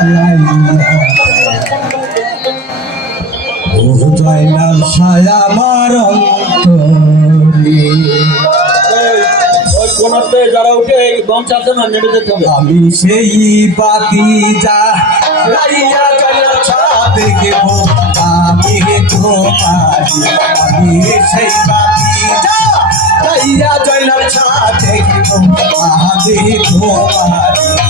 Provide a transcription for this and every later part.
ও জয়নাল ছায়া আমার আমি সেই বাতি যা গেব আমি তোমারি আমি সেই বাতি যা আমি তোমারি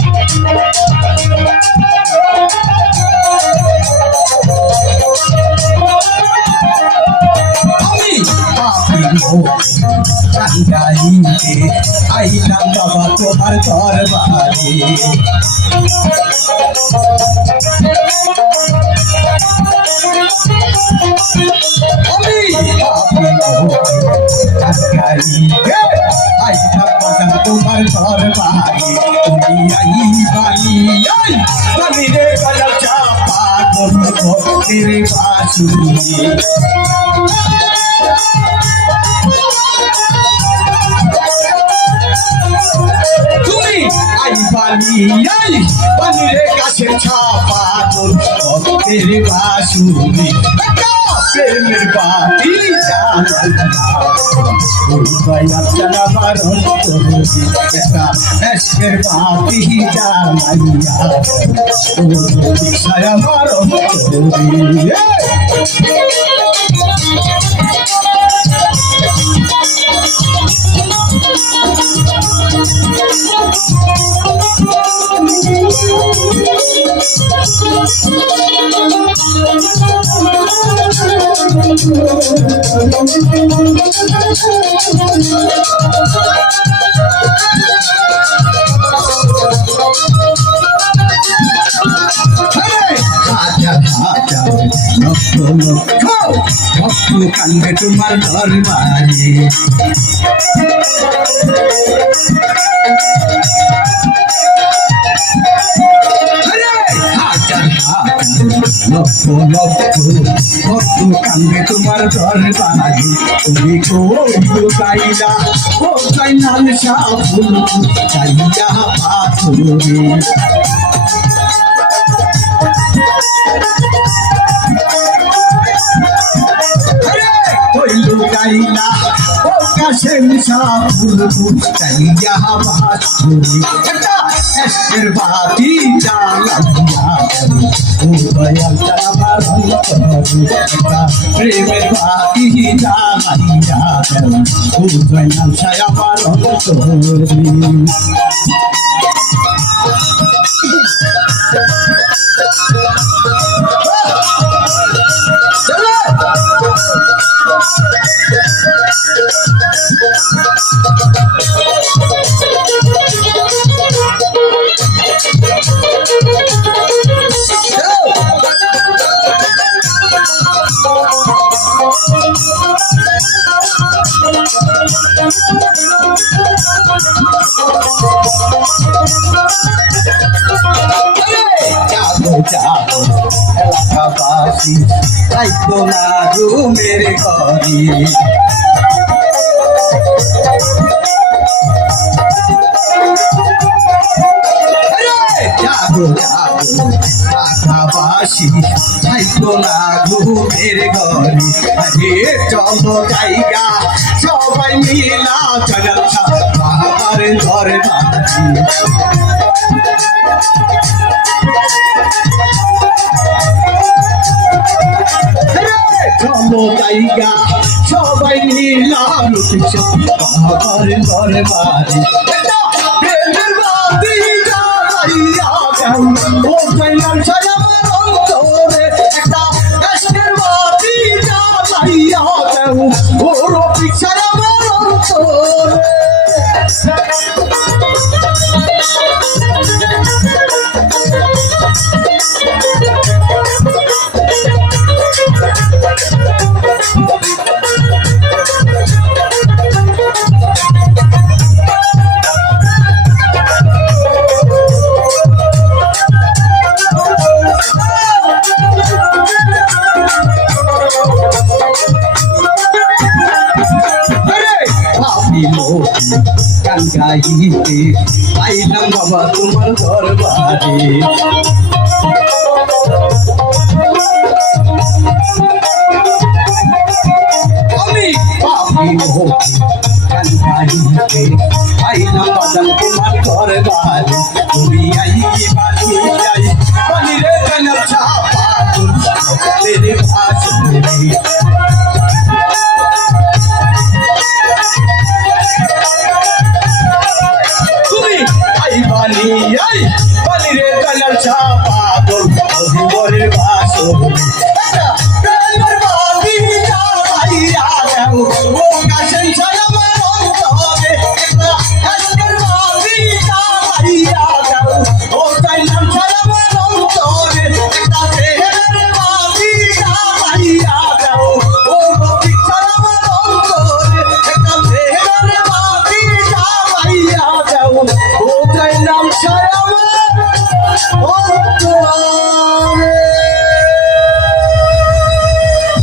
গাইতে আইলাম বাবা তোমার দরবারে আমি আইলাম বাবা তোমার দরবারে তুমি আইবানি আই আমি রে কালা করব তেরে তুমি আই পানি আই পানিরে কাছে ছাপা তোর বাসুরি একটা প্রেমের বাতি এসকের বাতি জ্বালাইয়া লক্ষ ভক্ত কান্দে তোমার দরবারে হাজার হাজার লক্ষ লক্ষ ভক্ত কান্দে তোমার দরবারে তুমি গো গাইলা ও গাইলাল শাহ ফুল বাতি জ্বালাইয়া প্রেমের বাতি জ্বালাইয়া ও দয়াল ছায়াবার অন্তরে যাব যাব তাই তো না রুমের ঘরে এলাকাবাসী রাইতো না রুমের ঘরে আরে চলো জায়গা সবাই মিলা চলা বাবার ঘরে বাড়ি চলো জায়গা সবাই নিলাম ঘরে ঘরে বাড়ি প্রেমের বাতি জ্বালাইয়া দেও ও জয়নাল সাজাবার গান গাইতে আইলাম বাবা তোমার দরবারে। Fire!